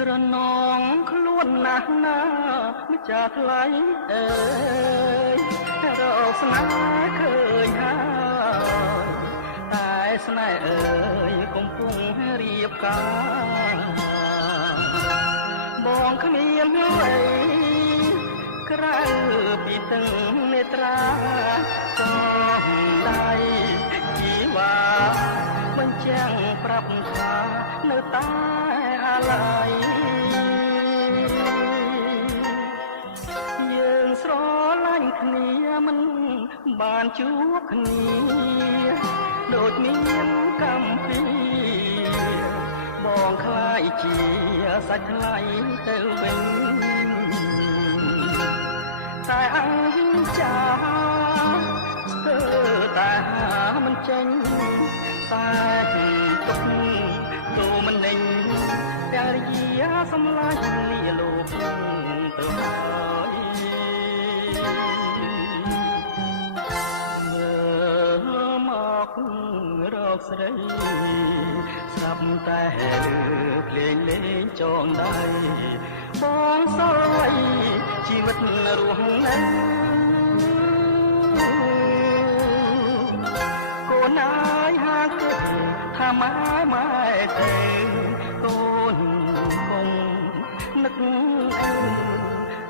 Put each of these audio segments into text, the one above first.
ស្រនងខ្លួនណាស់ណាម្ចាស់ថ្លៃអើយរកស្នេហ៍ឃើញហើយតែស្នេហ៍អើយកំពុងរៀបការបងគ្មានអ្វីក្រៅពីទឹកនេត្រាចងដៃជីវ៉ាបញ្ជាំងប្រាប់ថានៅតែអាឡ័យយើងស្រឡាញ់គ្នាមិនបានជួបគ្នាដូចមានកម្មពីបងខ្លាយជាសាច់ថ្លៃទៅវិញតែអង្ចាស្ទើរតែមិនចេញតែទុកទូមិនដេញតែរយាសម្លាញ់លាលោកទៅហើយមករកស្រីស្រាប់តែភ្លេងលេងចងដៃបងសោយជីវិតរស់នៅកូនអើយហាងគេថាម៉ែទេកូនគង់នឹក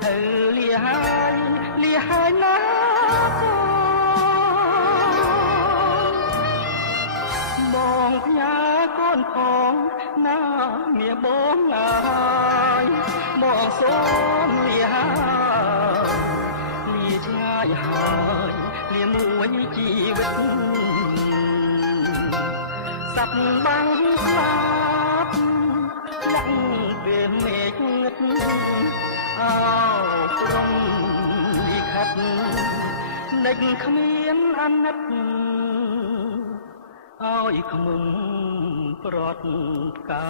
អើលាហើយណាបងផ្ញើកូនផងណាមាបងហើយបងសូមលាហើយលាឆ្ងាយហើយលាមួយជីវិតសាប់បាំងស្លាប់លាក់ពេលមេឃងឹតអោព្រំលិខិតនឹកគ្មានអាណិតឲ្យខ្មុំប្រត់ផ្កា